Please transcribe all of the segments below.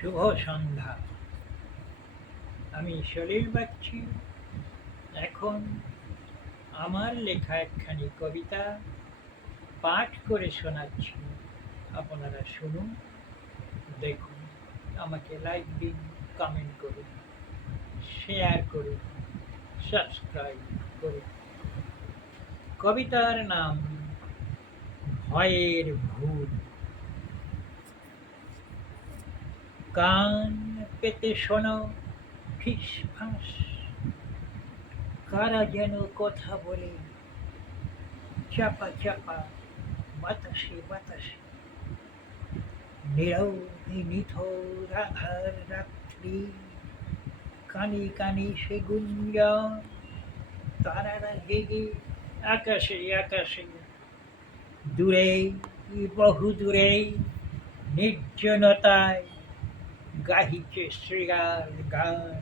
শুভ সন্ধ্যা। আমি সলিল বাগচি। এখন আমার লেখা একখানি কবিতা পাঠ করে শোনাচ্ছি। আপনারা শুনুন, দেখুন, আমাকে লাইক দিন, কমেন্ট করুন, শেয়ার করুন, সাবস্ক্রাইব করুন। কবিতার নাম ভয়ের ভূত। কান পেতে শোনো ফিসফাস, কারা যেন কথা বলে চাপা চাপা বাতাসে বাতাসে। নীরবে নিথর আধার রাত্রি, কানে কানে সে গুঞ্জন। তারারা জেগে আকাশে আকাশে, দূরে বহু দূরে নির্জনতায় গাহিছে শ্রীগার গান।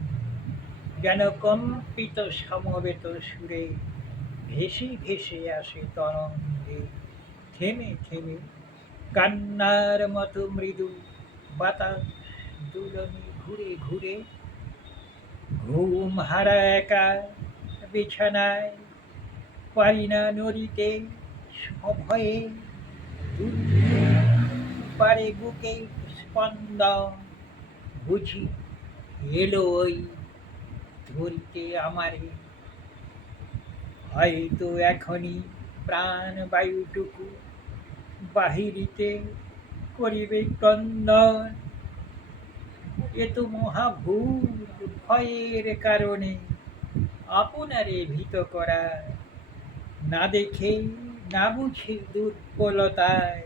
যেন কম্পিত সমবেত সুরে ভেসে ভেসে আসে তরঙ্গে, থেমে থেমে কান্নার মতো মৃদু বাতাস দুলনে ঘুরে ঘুরে। ঘুম হারা একা বিছানায়, পারি না নড়িতে সভয়ে। দুলতে পারে বুকে স্পন্দন, বুঝি এলো ওই ধরিতে আমারে। হয়তো এখনই প্রাণ বায়ুটুকু বাহিরিতে করিবে ক্রন্দন। এ তো মহাভূত ভয়ের কারণে আপনারে ভীত করা, না দেখে না বুঝে দুর্বলতায়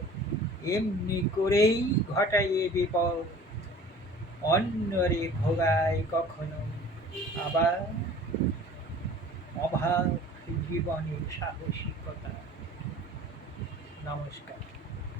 এমনি করেই ঘটায় এ বিপদ। অন্যরে ভোগায় কখনো আবার অভাব জীবনের সাহসিকতা। নমস্কার।